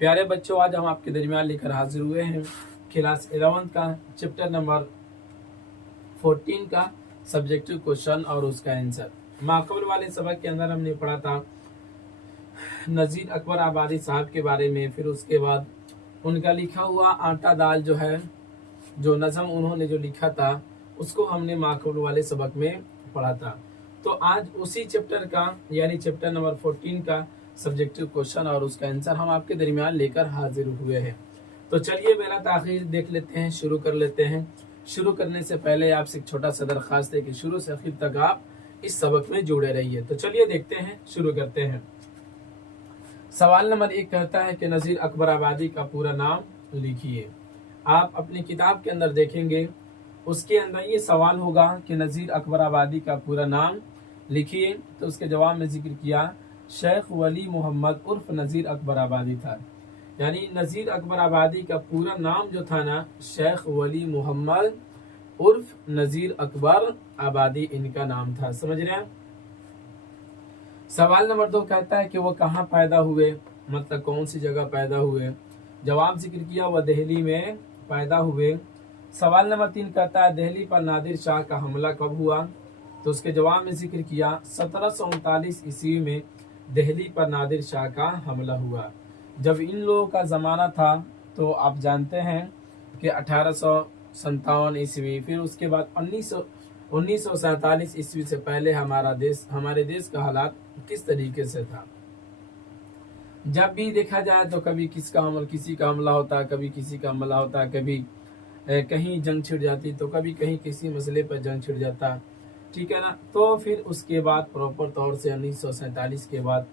प्यारे बच्चों, आज हम आपके दरमियान लेकर हाजिर हुए हैं क्लास 11 का चैप्टर नंबर 14 का सब्जेक्टिव क्वेश्चन और उसका आंसर। माकबल वाले सबक के अंदर हमने पढ़ा था नज़ीर अकबर आबादी साहब के बारे में। फिर उसके बाद उनका लिखा हुआ आटा दाल जो है, जो नज़म उन्होंने जो लिखा था, उसको हमने माकबल वाले सबक में पढ़ा था। तो आज उसी चैप्टर का यानी चैप्टर नंबर 14 का सब्जेक्टिव क्वेश्चन और उसका आंसर हम आपके दरमियान लेकर हाजिर हुए हैं। तो चलिए बिला ताखीर देख लेते हैं, शुरू कर लेते हैं। शुरू करने से पहले आपसे एक छोटा सा दरख्वास्त है कि शुरू से आखिर तक आप इस सबक में जुड़े रहिए। तो चलिए देखते हैं, शुरू करते हैं। सवाल नंबर 1 कहता है कि नज़ीर अकबर आबादी का पूरा नाम लिखिए। आप अपनी किताब के अंदर देखेंगे, उसके अंदर ये सवाल होगा कि नज़ीर अकबर आबादी का पूरा नाम लिखिए। तो उसके जवाब में जिक्र किया शेख वली मोहम्मद उर्फ नज़ीर अकबर आबादी था। यानी नज़ीर अकबर आबादी का पूरा नाम जो था ना, शेख वली मोहम्मद उर्फ नज़ीर अकबर आबादी इनका नाम था। समझ रहे हैं। सवाल नंबर 2 कहता है कि वो कहाँ पैदा हुए, मतलब कौन सी जगह पैदा हुए। जवाब जिक्र किया वह दिल्ली में पैदा हुए। सवाल नंबर 3 कहता है दिल्ली पर नादिर शाह का हमला कब हुआ। तो उसके जवाब में जिक्र किया 1739 ईस्वी में दिल्ली पर नादिर शाह का हमला हुआ। जब इन लोगों का ज़माना था तो आप जानते हैं कि 1857 ईस्वी, फिर उसके बाद 1947 ईस्वी से पहले हमारे देश का हालात किस तरीके से था। जब भी देखा जाए तो कभी किसी का हमला होता, कभी किसी का हमला होता, कभी कहीं जंग छिड़ जाती, तो कभी कहीं किसी मसले पर जंग छिड़ जाता, ठीक है ना। तो फिर उसके बाद प्रॉपर तौर से 1947 के बाद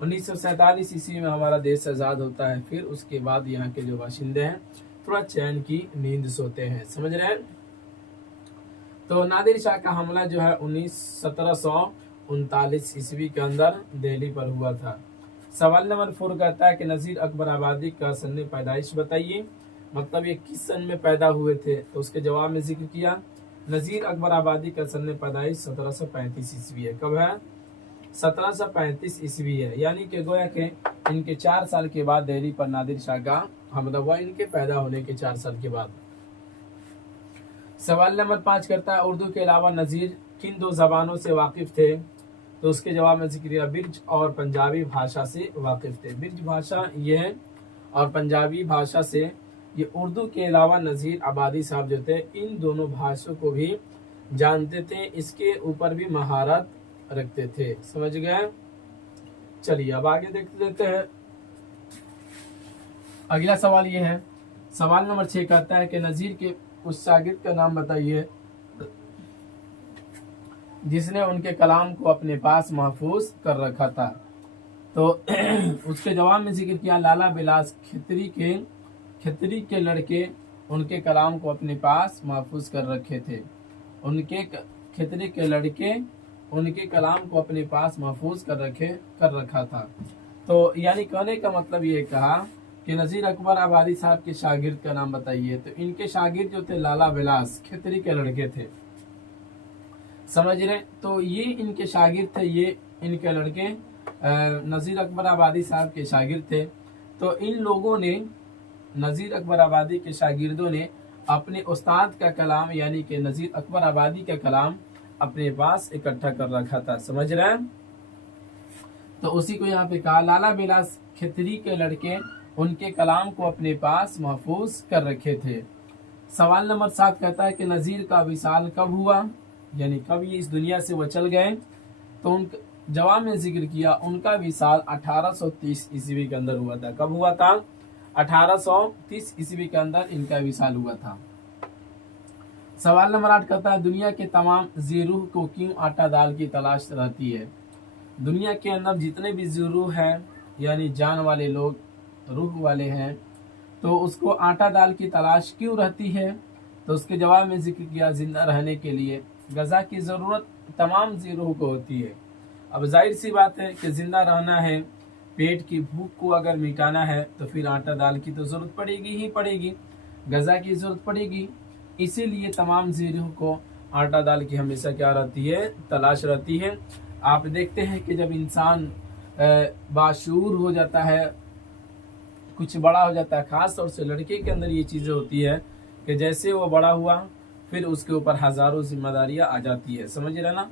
1947 ईस्वी में हमारा देश आज़ाद होता है। फिर उसके बाद यहाँ के जो बाशिंदे हैं थोड़ा चैन की नींद सोते हैं। समझ रहे हैं। तो नादिर शाह का हमला जो है 1739 ईस्वी के अंदर दिल्ली पर हुआ था। सवाल नंबर 4 कहता है कि नज़ीर अकबर आबादी का सन पैदाइश बताइए, मतलब ये किस सन में पैदा हुए थे। तो उसके जवाब में जिक्र किया नज़ीर अकबर आबादी का सन पैदाइश 1735 ईस्वी है। कब है? 1735 ईस्वी है। यानी कि गोया के इनके 4 साल के बाद दिल्ली पर नादिर शाह का हमला हुआ, इनके पैदा होने के 4 साल के बाद। सवाल नंबर 5 करता है उर्दू के अलावा नज़ीर किन 2 ज़बानों से वाकिफ थे। तो उसके जवाब में जिक्र किया बिरज और पंजाबी भाषा से वाकिफ थे। बिरज भाषा ये है और पंजाबी भाषा से। ये उर्दू के अलावा नज़ीर आबादी साहब जो थे इन दोनों भाषाओं को भी जानते थे, इसके ऊपर भी महारत रखते थे। समझ गए। चलिए अब आगे देखते देते हैं। अगला सवाल ये है, सवाल नंबर 6 कहता है कि नज़ीर के उस शागिर्द का नाम बताइए जिसने उनके कलाम को अपने पास महफूज कर रखा था। तो उसके जवाब में जिक्र किया लाला बिलास खितरी के लड़के उनके कलाम को अपने पास महफूज कर रखे थे। उनके खितरी के लड़के उनके कलाम को अपने पास महफूज कर रखा था। तो यानी कहने का मतलब ये कहा कि नज़ीर अकबर आबादी साहब के शागिर्द का नाम बताइए। तो इनके शागिर्द जो थे लाला बिलास खितरी के लड़के थे। समझ रहे। तो ये इनके शागिर्द थे, ये इनके लड़के नज़ीर अकबर आबादी साहब के शागिर्द थे। तो इन लोगों ने, नज़ीर अकबर आबादी के शागिर्दों ने अपने उस्ताद का कलाम यानी कि नज़ीर अकबर आबादी का कलाम अपने पास इकट्ठा कर रखा था। समझ रहे हैं। तो उसी को यहाँ पे कहा लाला बिलास खितरी के लड़के उनके कलाम को अपने पास महफूज कर रखे थे। सवाल नंबर 7 कहता है कि नज़ीर का विसाल कब हुआ, यानी कब ये इस दुनिया से वो चल गए। तो उन जवाब में जिक्र किया उनका विसाल 1830 ईस्वी के अंदर हुआ था। कब हुआ था? 1830 ईस्वी के अंदर इनका विसाल हुआ था। सवाल नंबर 8 कहता है दुनिया के तमाम ज़ीरूह को क्यों आटा दाल की तलाश रहती है। दुनिया के अंदर जितने भी ज़ीरूह हैं यानी जान वाले लोग, रूह वाले हैं, तो उसको आटा दाल की तलाश क्यों रहती है। तो उसके जवाब में जिक्र किया जिंदा रहने के लिए ग़ज़ा की ज़रूरत तमाम ज़ीरूह को होती है। अब जाहिर सी बात है कि ज़िंदा रहना है, पेट की भूख को अगर मिटाना है तो फिर आटा दाल की तो ज़रूरत पड़ेगी ही पड़ेगी, ग़ज़ा की ज़रूरत पड़ेगी। इसीलिए तमाम ज़ीरूह को आटा दाल की हमेशा क्या रहती है? तलाश रहती है। आप देखते हैं कि जब इंसान बाशूर हो जाता है कुछ बड़ा हो जाता है, खास तौर से लड़के के अंदर ये चीजें होती है कि जैसे वो बड़ा हुआ फिर उसके ऊपर हजारों जिम्मेदारियां आ जाती है, समझ रहे ना।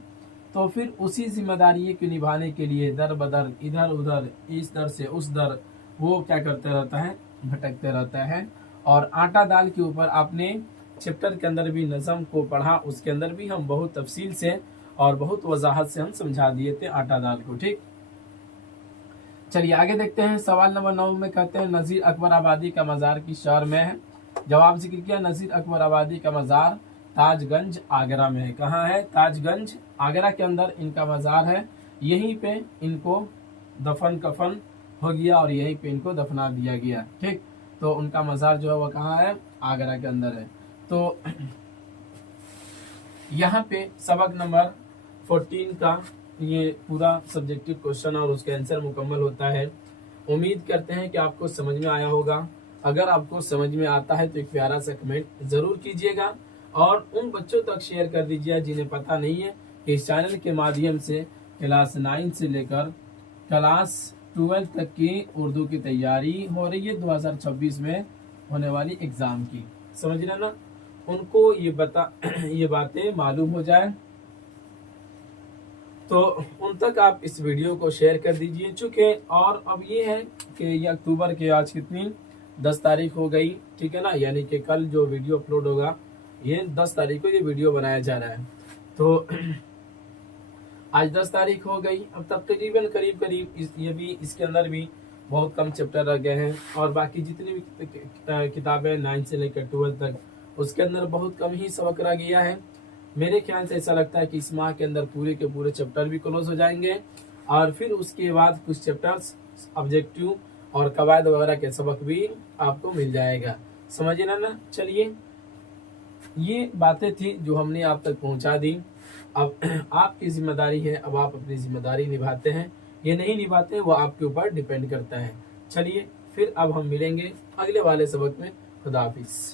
तो फिर उसी जिम्मेदारी को निभाने के लिए दर बदर इधर उधर इस दर से उस दर वो क्या करते रहता है, भटकते रहता है। और आटा दाल के ऊपर आपने चैप्टर के अंदर भी नज़म को पढ़ा, उसके अंदर भी हम बहुत तफसील से और बहुत वजाहत से हम समझा दिए थे आटा दाल को। ठीक, चलिए आगे देखते हैं। सवाल नंबर 9 में कहते हैं नज़ीर अकबर आबादी का मज़ार किस शहर में है। जवाब जिक्र किया, नज़ीर अकबर आबादी का मज़ार ताजगंज आगरा में है। कहाँ है? ताजगंज आगरा के अंदर इनका मज़ार है। यहीं पे इनको दफन कफन हो गया और यहीं पे इनको दफना दिया गया। ठीक, तो उनका मज़ार जो है वो कहाँ है? आगरा के अंदर है। तो यहाँ पे सबक नंबर 14 का ये पूरा सब्जेक्टिव क्वेश्चन और उसका आंसर मुकम्मल होता है। उम्मीद करते हैं कि आपको समझ में आया होगा। अगर आपको समझ में आता है तो एक प्यारा सा कमेंट जरूर कीजिएगा और उन बच्चों तक शेयर कर दीजिए जिन्हें पता नहीं है कि इस चैनल के माध्यम से क्लास 9 से लेकर क्लास 12 तक की उर्दू की तैयारी हो रही है 2026 में होने वाली एग्जाम की, समझ रहे ना, उनको ये बातें मालूम हो जाए तो उन तक आप इस वीडियो को शेयर कर दीजिए। चूंकि और अब ये है कि ये अक्टूबर के आज कितनी 10 तारीख हो गई, ठीक है ना, यानी कि कल जो वीडियो अपलोड होगा ये 10 तारीख को ये वीडियो बनाया जा रहा है। तो आज 10 तारीख हो गई, अब तक तकरीबन करीब ये भी इसके अंदर भी बहुत कम चैप्टर रह गए हैं और बाकी जितनी भी किताबें 9 से लेकर 12 तक उसके अंदर बहुत कम ही सबक रह गया है। मेरे ख्याल से ऐसा लगता है कि इस माह के अंदर पूरे के पूरे चैप्टर भी क्लोज हो जाएंगे और फिर उसके बाद कुछ चैप्टर्स ऑब्जेक्टिव और कवायद वगैरह के सबक भी आपको मिल जाएगा, समझिए ना। चलिए, ये बातें थी जो हमने आप तक पहुंचा दी। अब आपकी जिम्मेदारी है, अब आप अपनी जिम्मेदारी निभाते हैं ये नहीं निभाते वो आपके ऊपर डिपेंड करता है। चलिए फिर अब हम मिलेंगे अगले वाले सबक में। खुदा हाफिज।